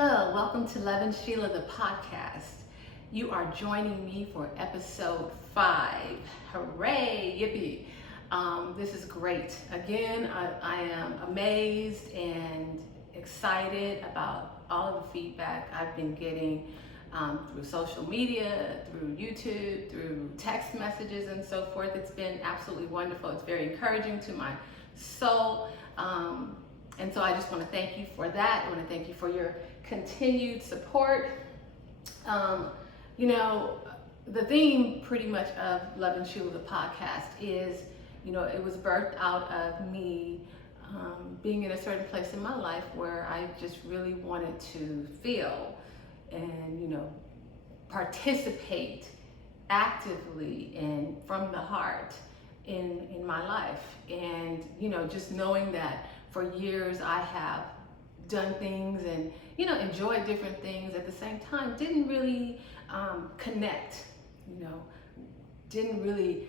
Hello, welcome to Lovin Sheila, the podcast. You are joining me for episode 5. Hooray, yippee. This is great. Again, I am amazed and excited about all of the feedback I've been getting through social media, through YouTube, through text messages and so forth. It's been absolutely wonderful. It's very encouraging to my soul. And so I just want to thank you for that. I want to thank you for your continued support. The theme pretty much of Lovin Sheila, the podcast is, it was birthed out of me being in a certain place in my life where I just really wanted to feel and, participate actively and from the heart in my life. And, just knowing that for years I have done things and, enjoyed different things at the same time, didn't really connect, didn't really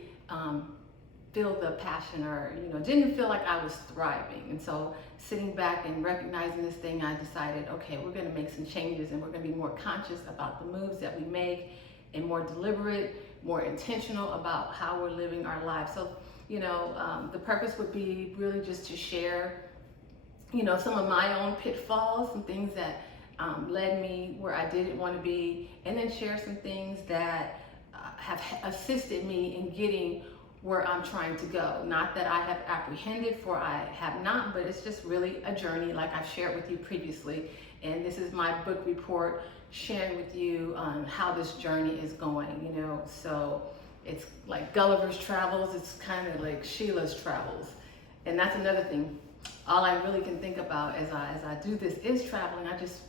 feel the passion or, didn't feel like I was thriving. And so sitting back and recognizing this thing, I decided, okay, we're gonna make some changes and we're gonna be more conscious about the moves that we make and more deliberate, more intentional about how we're living our lives. So, the purpose would be really just to share some of my own pitfalls, some things that led me where I didn't want to be, and then share some things that have assisted me in getting where I'm trying to go. Not that I have apprehended, for I have not, but it's just really a journey like I've shared with you previously. And this is my book report, sharing with you how this journey is going, So it's like Gullivers Travels, it's kind of like Sheila's Travels. And that's another thing. All I really can think about as I do this is traveling. I just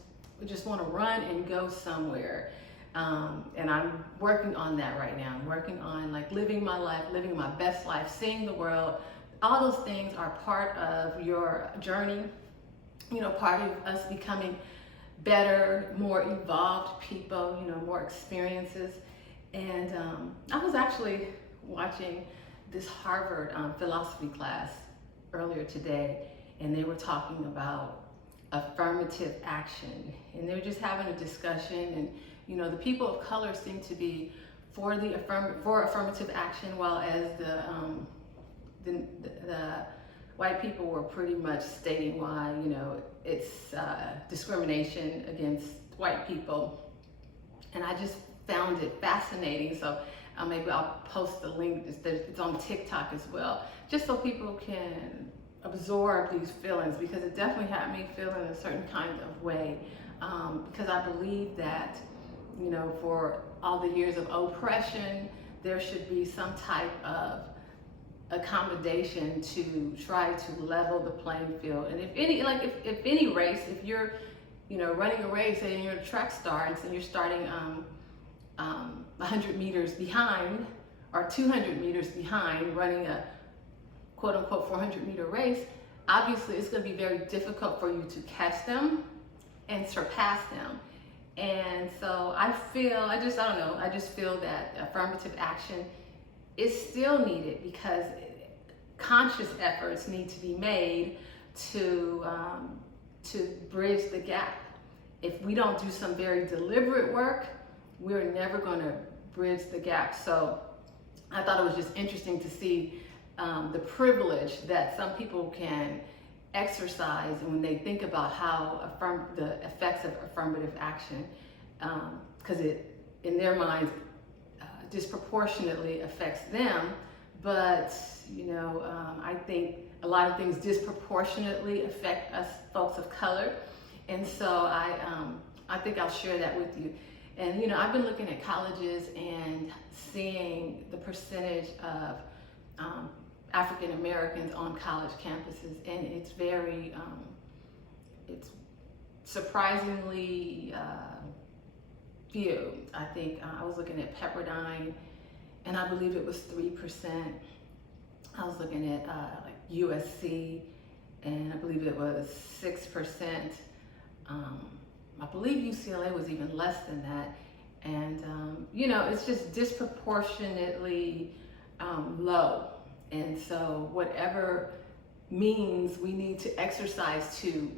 want to run and go somewhere. And I'm working on that right now. I'm working on living my life, living my best life, seeing the world. All those things are part of your journey, part of us becoming better, more evolved people, more experiences. And I was actually watching this Harvard philosophy class earlier today, and they were talking about affirmative action, and they were just having a discussion. And the people of color seem to be for affirmative action, while as the white people were pretty much stating why it's discrimination against white people. And I just found it fascinating. So maybe I'll post the link. It's on TikTok as well, just so people can absorb these feelings, because it definitely had me feel in a certain kind of way. Because I believe that, for all the years of oppression, there should be some type of accommodation to try to level the playing field. And if any race, if you're, running a race and you're a track star and you're starting 100 meters behind or 200 meters behind, running a quote unquote 400-meter race, obviously it's going to be very difficult for you to catch them and surpass them. And so I just feel that affirmative action is still needed, because conscious efforts need to be made to bridge the gap. If we don't do some very deliberate work, we're never going to bridge the gap. So I thought it was just interesting to see the privilege that some people can exercise when they think about how the effects of affirmative action, because it, in their minds, disproportionately affects them. But I think a lot of things disproportionately affect us folks of color, and so I think I'll share that with you. And I've been looking at colleges and seeing the percentage of African Americans on college campuses, and it's very, it's surprisingly few. I think I was looking at Pepperdine, and I believe it was 3%. I was looking at USC, and I believe it was 6%. I believe UCLA was even less than that. And, it's just disproportionately low. And so whatever means we need to exercise to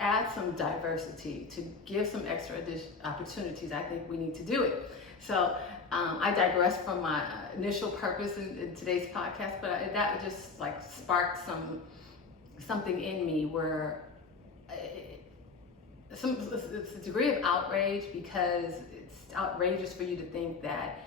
add some diversity, to give some extra opportunities, I think we need to do it. So I digress from my initial purpose in today's podcast, but that just like sparked something in me where it's a degree of outrage, because it's outrageous for you to think that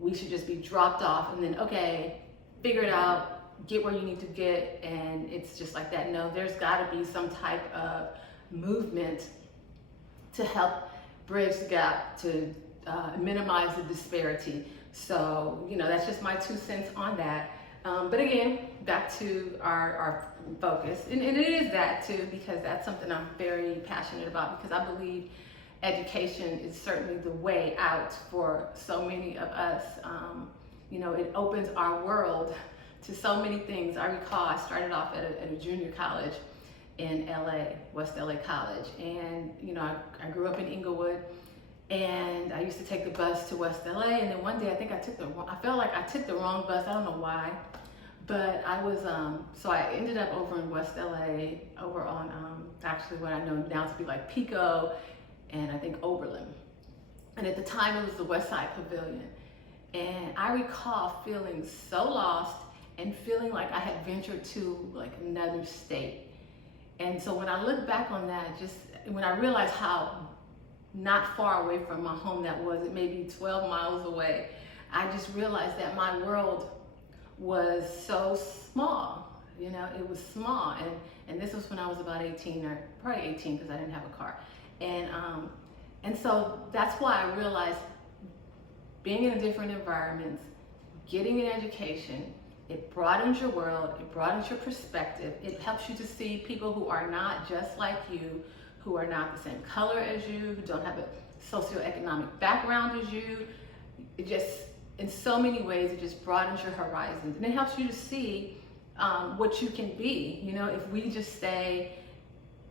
we should just be dropped off and then, okay, figure it out, get where you need to get, and it's just like that. No, there's got to be some type of movement to help bridge the gap, to minimize the disparity. So, that's just my 2 cents on that. But again, back to our focus, and it is that too, because that's something I'm very passionate about, because I believe education is certainly the way out for so many of us. It opens our world to so many things. I recall I started off at a junior college in LA, West LA College, and I grew up in Inglewood, and I used to take the bus to West LA, and then one day I felt like I took the wrong bus. I don't know why, but I was so I ended up over in West LA, over on actually what I know now to be like Pico and I think Oberlin, and at the time it was the West Side Pavilion, and I recall feeling so lost and feeling like I had ventured to like another state. And so when I look back on that, just when I realized how not far away from my home that was, it may be 12 miles away, I just realized that my world was so small. It was small, and this was when I was about 18, or probably 18, because I didn't have a car. And so that's why I realized being in different environments, getting an education, it broadens your world, it broadens your perspective, it helps you to see people who are not just like you, who are not the same color as you, who don't have a socioeconomic background as you. It just, in so many ways, it just broadens your horizons, and it helps you to see what you can be. If we just stay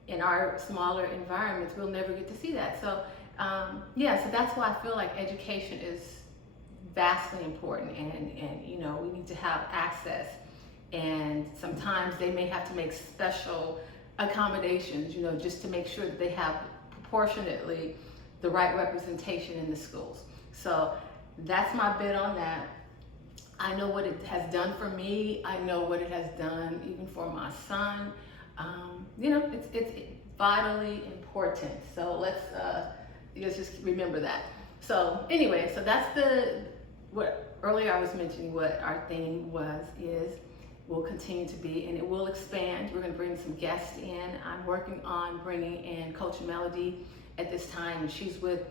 in our smaller environments, we'll never get to see that. So so that's why I feel like education is vastly important, and we need to have access, and sometimes they may have to make special accommodations, just to make sure that they have proportionately the right representation in the schools. So that's my bit on that. I know what it has done for me. I know what it has done even for my son. It's vitally important. So let's just remember that. So anyway, so that's what earlier I was mentioning what our theme will continue to be, and it will expand. We're going to bring some guests in. I'm working on bringing in Coach Melody at this time, and she's with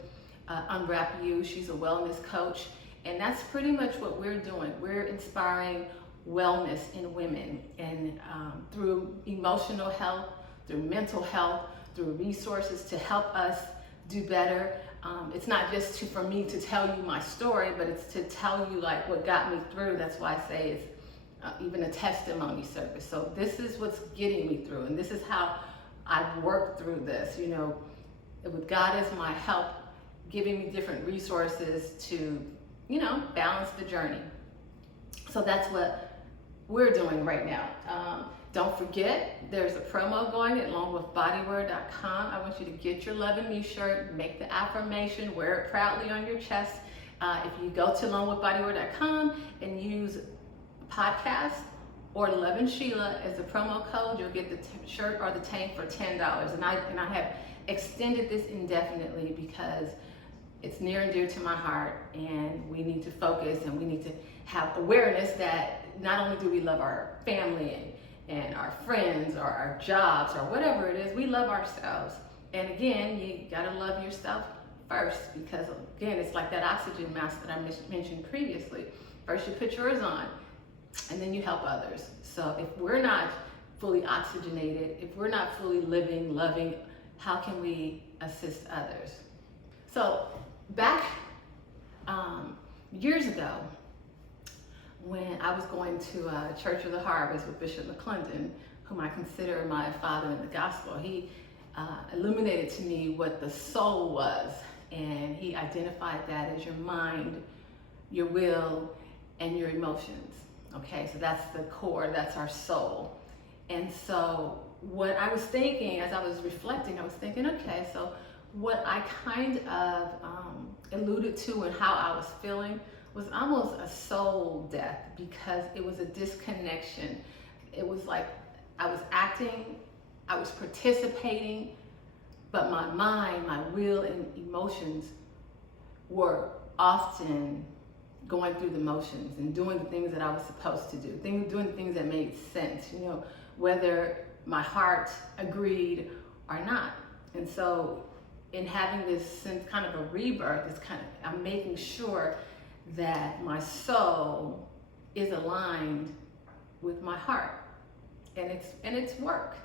Unwrap You. She's a wellness coach, and that's pretty much what we're doing. We're inspiring wellness in women, and through emotional health, through mental health, through resources to help us do better. It's not just for me to tell you my story, but it's to tell you like what got me through. That's why I say it's even a testimony service. So this is what's getting me through, and this is how I've worked through this, with God as my help, giving me different resources to, balance the journey. So that's what we're doing right now. Don't forget, there's a promo going at longwithbodywear.com. I want you to get your Lovin Me shirt, make the affirmation, wear it proudly on your chest. If you go to longwithbodywear.com and use podcast or Lovin Sheila as the promo code, you'll get the shirt or the tank for $10. And I have extended this indefinitely because it's near and dear to my heart, and we need to focus, and we need to have awareness that not only do we love our family and our friends or our jobs or whatever it is, we love ourselves. And again, you gotta love yourself first, because again, it's like that oxygen mask that I mentioned previously. First you put yours on, and then you help others. So if we're not fully oxygenated, if we're not fully living, loving, how can we assist others? So back years ago, when I was going to Church of the Harvest with Bishop Mcclendon, whom I consider my father in the gospel, he illuminated to me what the soul was, and he identified that as your mind, your will, and your emotions. Okay, so that's the core, that's our soul. And so what I was thinking as I was reflecting, I was thinking, okay, so what I kind of alluded to and how I was feeling was almost a soul death, because it was a disconnection. It was like I was acting, I was participating, but my mind, my will, and emotions were often going through the motions and doing the things that I was supposed to do, doing the things that made sense, whether my heart agreed or not. And so in having this kind of a rebirth, I'm making sure that my soul is aligned with my heart. And it's work.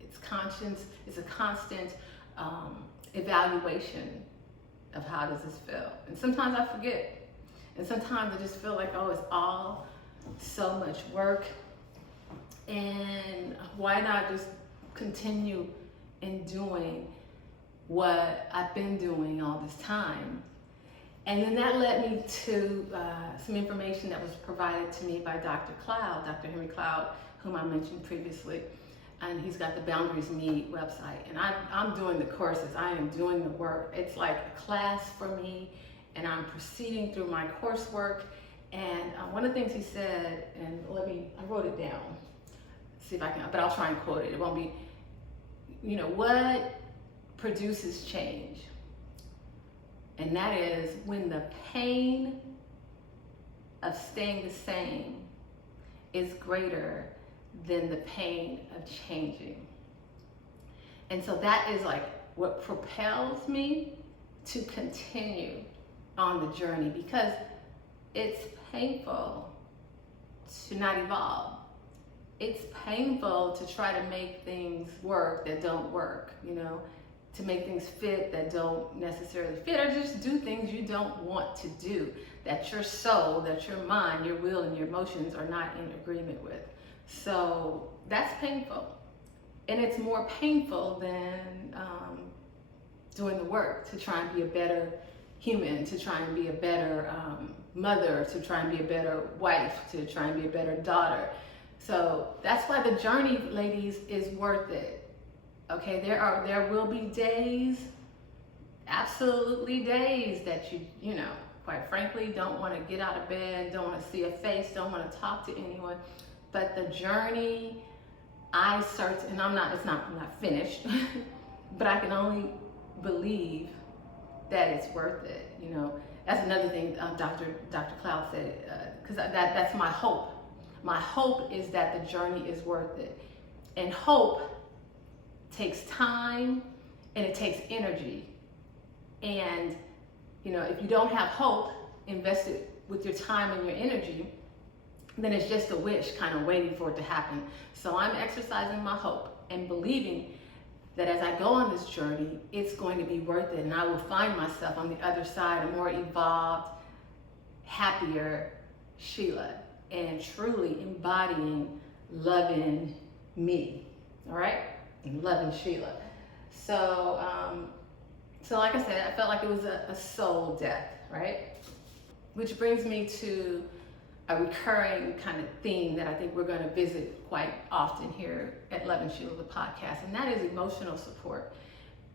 It's conscience, it's a constant evaluation of how does this feel. And sometimes I forget. And sometimes I just feel like, oh, it's all so much work. And why not just continue in doing what I've been doing all this time? And then that led me to some information that was provided to me by Dr. Henry Cloud, whom I mentioned previously. And he's got the Boundaries Me website. And I'm doing the courses, I am doing the work. It's like a class for me, and I'm proceeding through my coursework. And one of the things he said, and I wrote it down, see if I can, but I'll try and quote it. It won't be, what produces change? And that is when the pain of staying the same is greater than the pain of changing. And so that is like what propels me to continue on the journey, because it's painful to not evolve. It's painful to try to make things work that don't work, to make things fit that don't necessarily fit, or just do things you don't want to do, that your soul, that your mind, your will, and your emotions are not in agreement with. So that's painful. And it's more painful than doing the work to try and be a better human, to try and be a better mother, to try and be a better wife, to try and be a better daughter. So that's why the journey, ladies, is worth it. Okay, there will be days, absolutely days, that you quite frankly don't want to get out of bed, don't want to see a face, don't want to talk to anyone. But the journey, I'm not finished, but I can only believe that it's worth it. That's another thing Dr. Cloud said, because that's my hope. My hope is that the journey is worth it. And hope takes time and it takes energy. And, if you don't have hope invested with your time and your energy, then it's just a wish kind of waiting for it to happen. So I'm exercising my hope and believing that as I go on this journey, it's going to be worth it, and I will find myself on the other side, a more evolved, happier Sheila, and truly embodying loving me, all right? And loving Sheila. So like I said, I felt like it was a soul death, right? Which brings me to a recurring kind of theme that I think we're going to visit quite often here at Lovin Sheila, the podcast, and that is emotional support.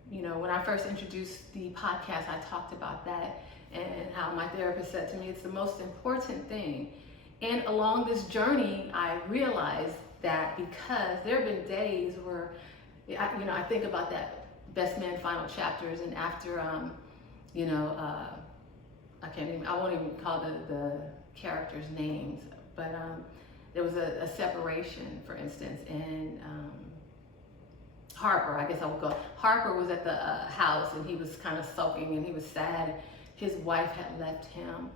When I first introduced the podcast, I talked about that and how my therapist said to me, it's the most important thing. And along this journey, I realized that, because there have been days where, I think about that Best Man Final Chapters, and after, I won't even call the characters' names, but there was a separation, for instance, and Harper, I guess I would go. Harper was at the house, and he was kind of sulking, and he was sad. His wife had left him,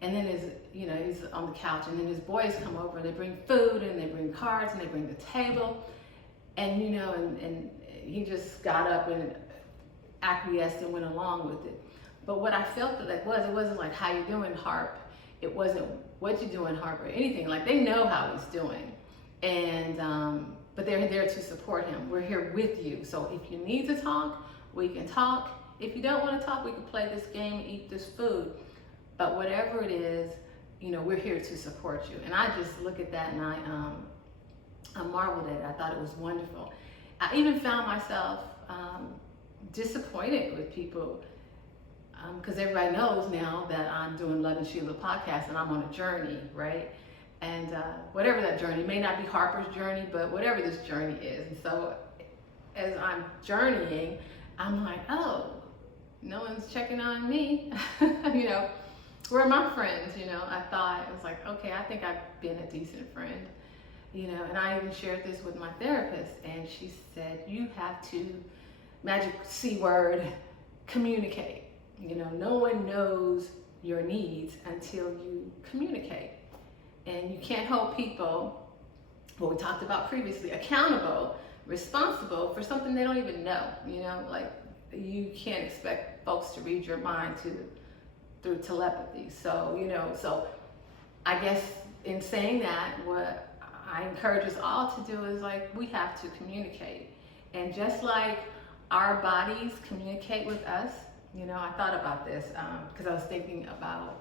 and then he's on the couch, and then his boys come over, and they bring food, and they bring cards, and they bring the table, and and he just got up and acquiesced and went along with it. But what I felt that it wasn't like, how you doing, Harp? It wasn't, what you doing, Harper? Anything. Like, they know how he's doing, and but they're there to support him. We're here with you. So if you need to talk, we can talk. If you don't want to talk, we can play this game and eat this food. But whatever it is, we're here to support you. And I just look at that, and I marveled at it. I thought it was wonderful. I even found myself disappointed with people because everybody knows now that I'm doing Lovin Sheila podcast and I'm on a journey, right? And whatever that journey, may not be Harper's journey, but whatever this journey is. And so as I'm journeying, I'm like, oh, no one's checking on me. You know, where are my friends? You know, I thought, it was like, okay, I think I've been a decent friend. You know, and I even shared this with my therapist, and she said, you have to, magic C word, communicate. You know, no one knows your needs until you communicate. And you can't hold people, what we talked about previously, accountable, responsible for something they don't even know. You know, like you can't expect folks to read your mind through telepathy. So, you know, so I guess in saying that, what I encourage us all to do is like, we have to communicate. And just like our bodies communicate with us, you know, I thought about this because I was thinking about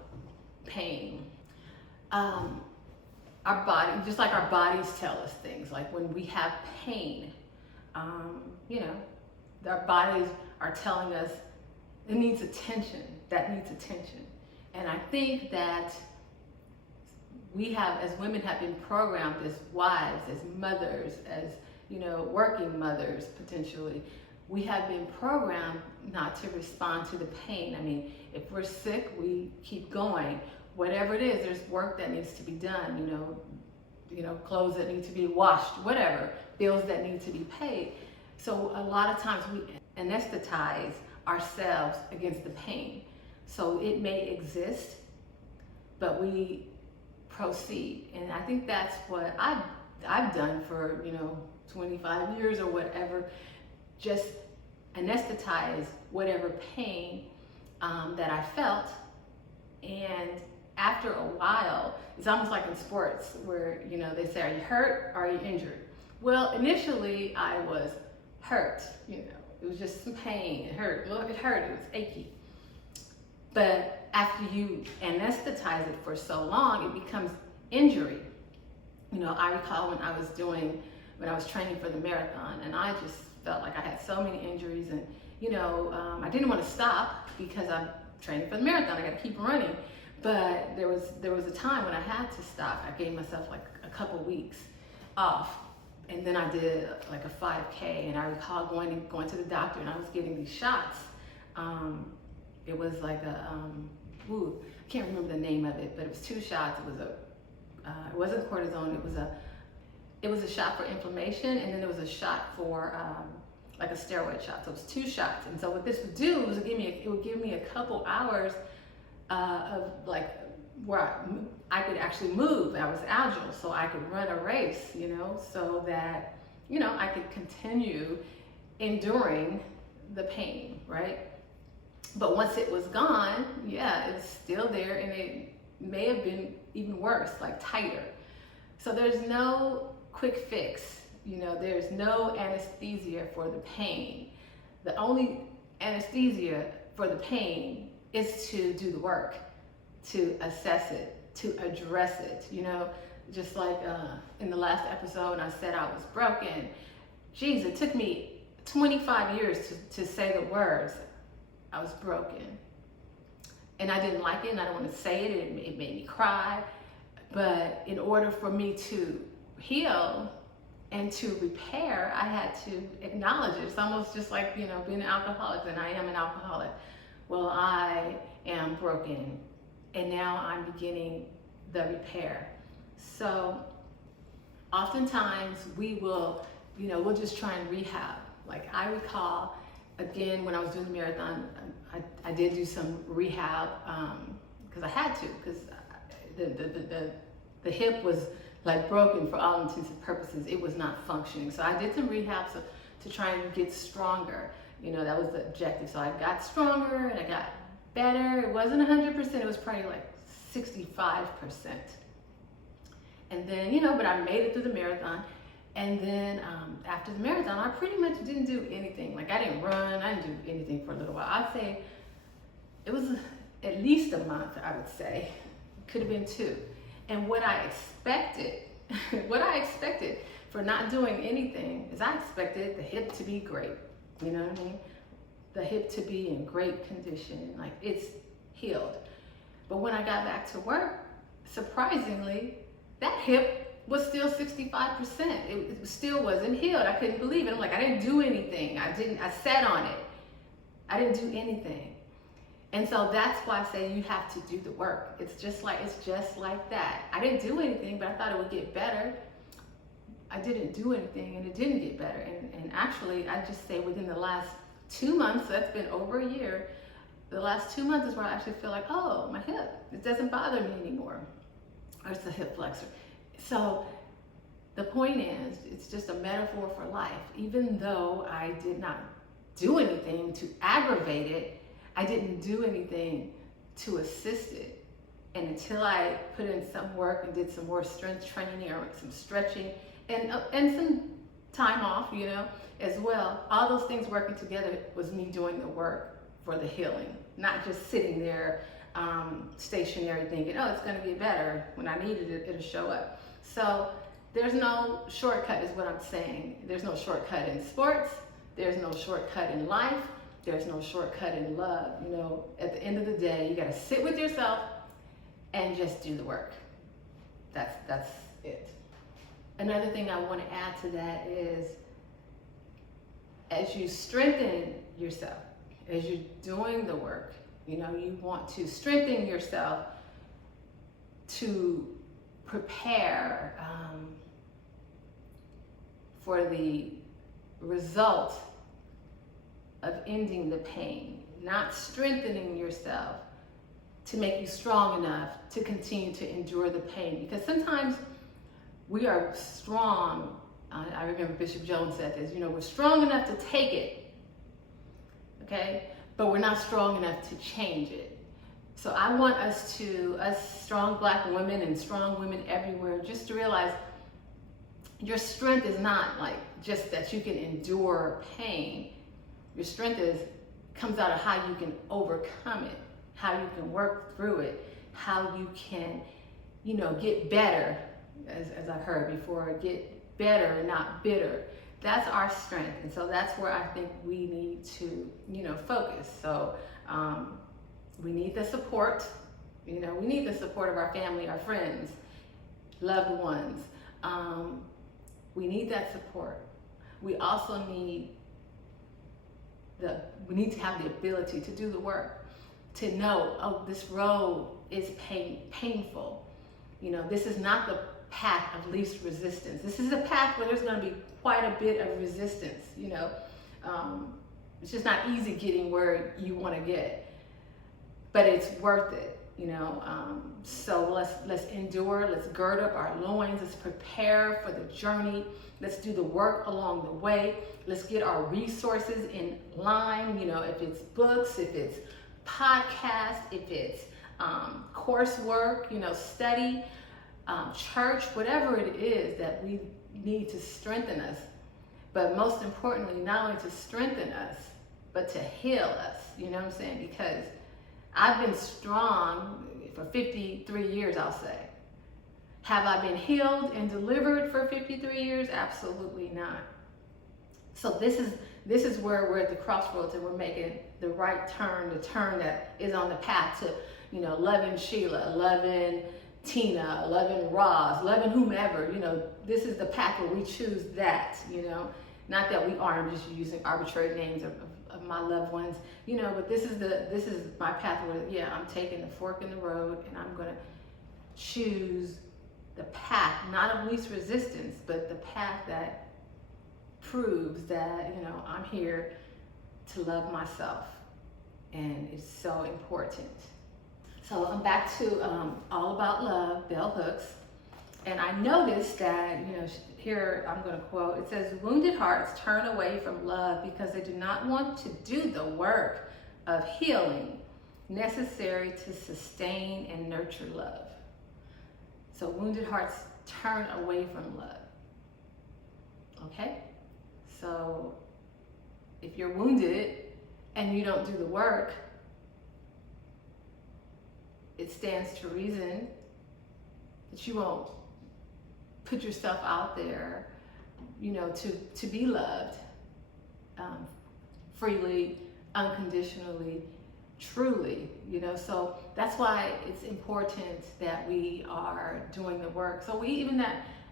pain. Our body, just like our bodies tell us things, like when we have pain, you know, our bodies are telling us it needs attention, that needs attention. And I think that we have, as women, have been programmed as wives, as mothers, as, you know, working mothers potentially. We have been programmed not to respond to the pain. I mean, if we're sick, we keep going. Whatever it is, there's work that needs to be done, you know, clothes that need to be washed, whatever, bills that need to be paid. So a lot of times we anesthetize ourselves against the pain. So it may exist, but we proceed. And I think that's what I've done for, you know, 25 years or whatever, just anesthetize whatever pain that I felt. And after a while, it's almost like in sports where, you know, they say, are you hurt or are you injured? Well, initially I was hurt, you know, it was just some pain, it hurt, look, it hurt, it was achy. But after you anesthetize it for so long, it becomes injury. You know, I recall when I was training for the marathon, and I just felt like I had so many injuries, and, you know, I didn't want to stop because I'm training for the marathon, I got to keep running. But there was a time when I had to stop. I gave myself like a couple weeks off, and then I did like a 5K, and I recall going to the doctor, and I was getting these shots. It was like I can't remember the name of it, but it was 2 shots. It wasn't cortisone. It was a shot for inflammation, and then there was a shot for like a steroid shot. So it was 2 shots. And so what this would do was it would give me a couple hours of like where I could actually move. I was agile, so I could run a race, you know, so that, you know, I could continue enduring the pain, right? But once it was gone, yeah, it's still there, and it may have been even worse, like tighter. So there's no quick fix, you know, there's no anesthesia for the pain. The only anesthesia for the pain is to do the work, to assess it, to address it, you know, just like in the last episode, I said I was broken. Geez, it took me 25 years to say the words, I was broken. And I didn't like it, and I don't want to say it, it made me cry. But in order for me to heal and to repair, I had to acknowledge it. It's almost just like, you know, being an alcoholic, and I am an alcoholic. Well, I am broken, and now I'm beginning the repair. So oftentimes we will, you know, we'll just try and rehab. Like I recall, again, when I was doing the marathon, I did do some rehab because I had to, because the hip was like broken for all intents and purposes. It was not functioning. So I did some rehab to try and get stronger. You know, that was the objective. So I got stronger and I got better. It wasn't 100%, it was probably like 65%. And then, you know, but I made it through the marathon. And then after the marathon, I pretty much didn't do anything. Like I didn't run, I didn't do anything for a little while. I'd say it was at least a month, I would say. It could have been 2. And what I expected for not doing anything is I expected the hip to be great. You know what I mean? The hip to be in great condition, like it's healed. But when I got back to work, surprisingly, that hip was still 65%. It still wasn't healed. I couldn't believe it. I'm like, I didn't do anything. I sat on it. I didn't do anything. And so that's why I say you have to do the work. It's just like that. I didn't do anything, but I thought it would get better. I didn't do anything and it didn't get better. And actually, I just say within the last 2 months, so that's been over a year, the last 2 months is where I actually feel like, oh, my hip, it doesn't bother me anymore. Or it's a hip flexor. So the point is, it's just a metaphor for life. Even though I did not do anything to aggravate it, I didn't do anything to assist it. And until I put in some work and did some more strength training or some stretching and some time off, you know, as well, all those things working together was me doing the work for the healing, not just sitting there stationary thinking, oh, it's gonna get better. When I needed it, it'll show up. So there's no shortcut is what I'm saying. There's no shortcut in sports. There's no shortcut in life. There's no shortcut in love. You know, at the end of the day, you gotta sit with yourself and just do the work. That's it. Another thing I want to add to that is, as you strengthen yourself, as you're doing the work, you know, you want to strengthen yourself to prepare for the result of ending the pain, not strengthening yourself to make you strong enough to continue to endure the pain. Because sometimes we are strong. I remember Bishop Jones said this, you know, we're strong enough to take it, okay? But we're not strong enough to change it. So I want us strong Black women and strong women everywhere, just to realize your strength is not like just that you can endure pain. Your strength comes out of how you can overcome it, how you can work through it, how you can, you know, get better, as I've heard before, get better and not bitter. That's our strength. And so that's where I think we need to, you know, focus. So we need the support, you know, we need the support of our family, our friends, loved ones. We need that support. We also need to have the ability to do the work, to know, oh, this road is painful. You know, this is not the path of least resistance. This is a path where there's going to be quite a bit of resistance, you know. It's just not easy getting where you want to get, but it's worth it, you know. So let's endure, let's gird up our loins, let's prepare for the journey, let's do the work along the way, let's get our resources in line, you know, if it's books, if it's podcasts, if it's coursework, you know, study, church, whatever it is that we need to strengthen us. But most importantly, not only to strengthen us, but to heal us, you know what I'm saying? Because I've been strong for 53 years, I'll say. Have I been healed and delivered for 53 years? Absolutely not. So this is where we're at the crossroads and we're making the right turn, the turn that is on the path to, you know, Lovin Sheila, loving Tina, loving Roz, loving whomever, you know, this is the path where we choose that, you know, not that we are, I'm just using arbitrary names of my loved ones, you know, but this is my path where, yeah, I'm taking the fork in the road and I'm going to choose the path, not of least resistance, but the path that proves that, you know, I'm here to love myself, and it's so important. So I'm back to All About Love, Bell Hooks, and I noticed that, you know, here I'm going to quote, it says, wounded hearts turn away from love because they do not want to do the work of healing necessary to sustain and nurture love. So wounded hearts turn away from love. Okay? So if you're wounded and you don't do the work, it stands to reason that you won't put yourself out there to be loved freely, unconditionally, truly, so that's why it's important that we are doing the work. So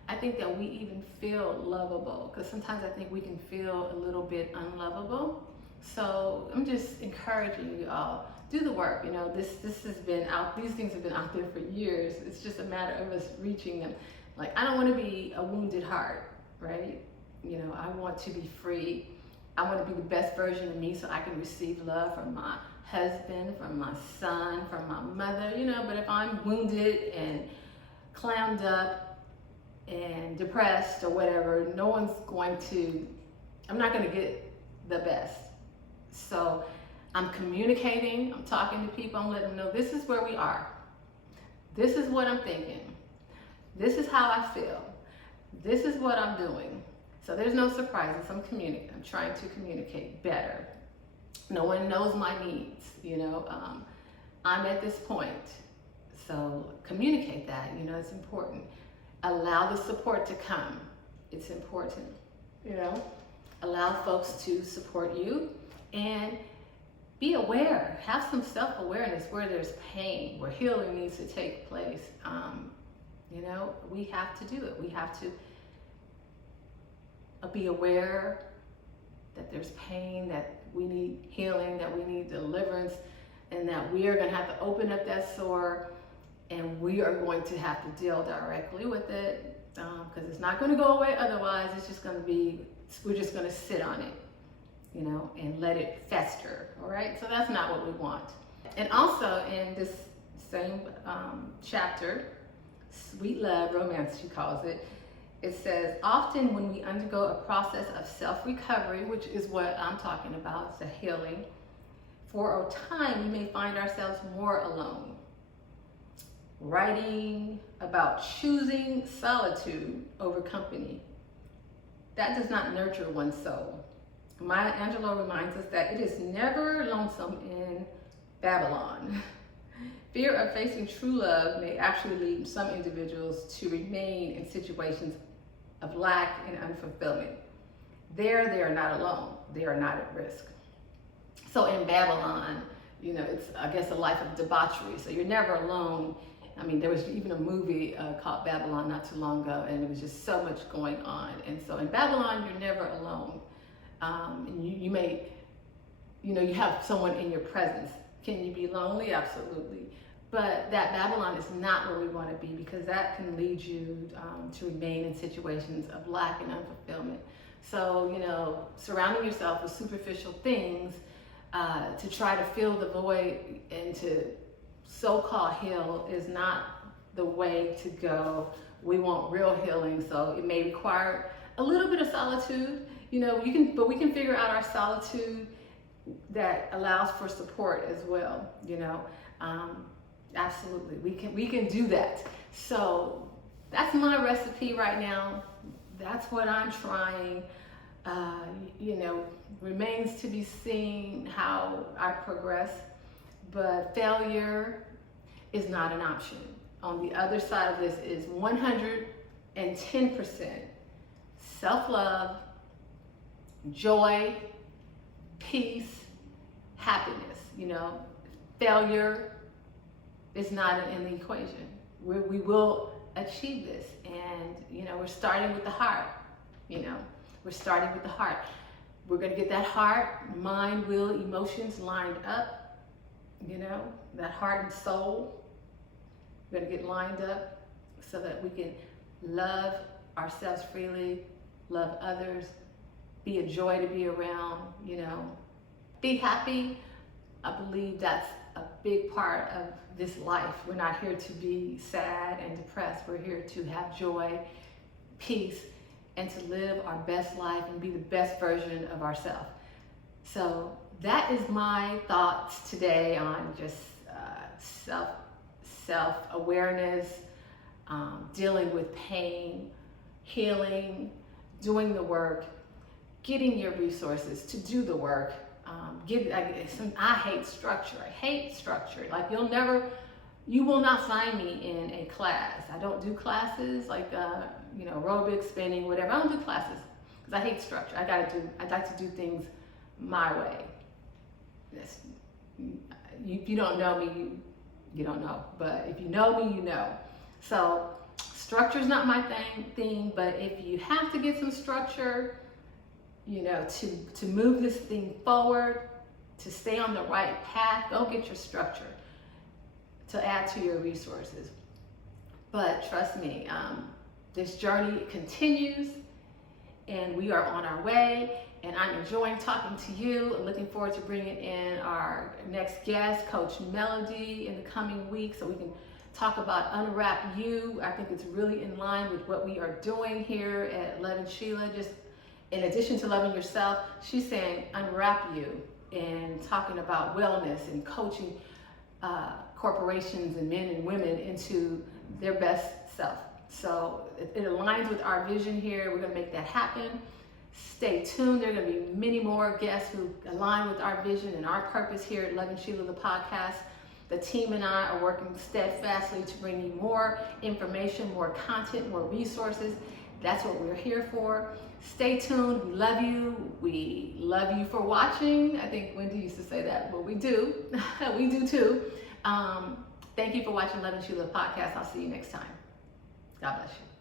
I think that we even feel lovable, because sometimes I think we can feel a little bit unlovable. So I'm just encouraging you all, do the work. This has been out, these things have been out there for years. It's just a matter of us reaching them. Like, I don't want to be a wounded heart, right? I want to be free. I want to be the best version of me so I can receive love from my husband, from my son, from my mother, but if I'm wounded and clammed up and depressed or whatever, I'm not going to get the best. So I'm communicating, I'm talking to people, I'm letting them know this is where we are. This is what I'm thinking. This is how I feel. This is what I'm doing. So there's no surprises. I'm trying to communicate better. No one knows my needs, I'm at this point. So communicate that, it's important. Allow the support to come. It's important, Allow folks to support you, and be aware. Have some self-awareness where there's pain, where healing needs to take place. We have to do it. We have to be aware that there's pain, that we need healing, that we need deliverance, and that we are going to have to open up that sore, and we are going to have to deal directly with it, because it's not going to go away otherwise. It's just going to be, we're just going to sit on it, and let it fester, all right? So that's not what we want. And also in this same chapter, Sweet Love Romance, she calls it, it says, often when we undergo a process of self-recovery, which is what I'm talking about, it's a healing, for a time we may find ourselves more alone. Writing about choosing solitude over company, that does not nurture one's soul. Maya Angelou reminds us that it is never lonesome in Babylon. Fear of facing true love may actually lead some individuals to remain in situations of lack and unfulfillment. There, they are not alone. They are not at risk. So in Babylon, it's, I guess, a life of debauchery. So you're never alone. I mean, there was even a movie called Babylon not too long ago, and it was just so much going on. And so in Babylon, you're never alone. And you may, you have someone in your presence. Can you be lonely? Absolutely. But that Babylon is not where we want to be, because that can lead you to remain in situations of lack and unfulfillment. So, surrounding yourself with superficial things to try to fill the void and to so-called heal is not the way to go. We want real healing, so it may require a little bit of solitude. But we can figure out our solitude that allows for support as well. Absolutely, we can do that. So that's my recipe right now. That's what I'm trying. Remains to be seen how I progress, but failure is not an option. On the other side of this is 110% self-love, joy, peace, happiness. Failure is not in the equation. We will achieve this, and we're starting with the heart. We're starting with the heart. We're going to get that heart, mind, will, emotions lined up. That heart and soul. We're going to get lined up so that we can love ourselves freely, love others, be a joy to be around. Be happy. I believe that's a big part of this life. We're not here to be sad and depressed. We're here to have joy, peace, and to live our best life and be the best version of ourselves. So that is my thoughts today on just self-awareness, dealing with pain, healing, doing the work, getting your resources to do the work. I hate structure. Like, you'll never You will not find me in a class. I don't do classes like aerobics, spinning, whatever. I don't do classes because I hate structure. I like to do things my way. If you don't know me, you don't know. But if you know me, you know. So structure is not my thing. But if you have to get some structure, to move this thing forward, to stay on the right path, go get your structure to add to your resources. But trust me, this journey continues and we are on our way, and I'm enjoying talking to you. I'm looking forward to bringing in our next guest, Coach Melody, in the coming weeks so we can talk about Unwrap You. I think it's really in line with what we are doing here at Lovin Sheila. Just in addition to loving yourself, she's saying unwrap you and talking about wellness and coaching corporations and men and women into their best self. So it aligns with our vision here. We're going to make that happen. Stay tuned. There are going to be many more guests who align with our vision and our purpose here at Lovin Sheila, the podcast. The team and I are working steadfastly to bring you more information, more content, more resources. That's what we're here for. Stay tuned. We love you. We love you for watching. I think Wendy used to say that, but we do. We do too. Thank you for watching Lovin Sheila podcast. I'll see you next time. God bless you.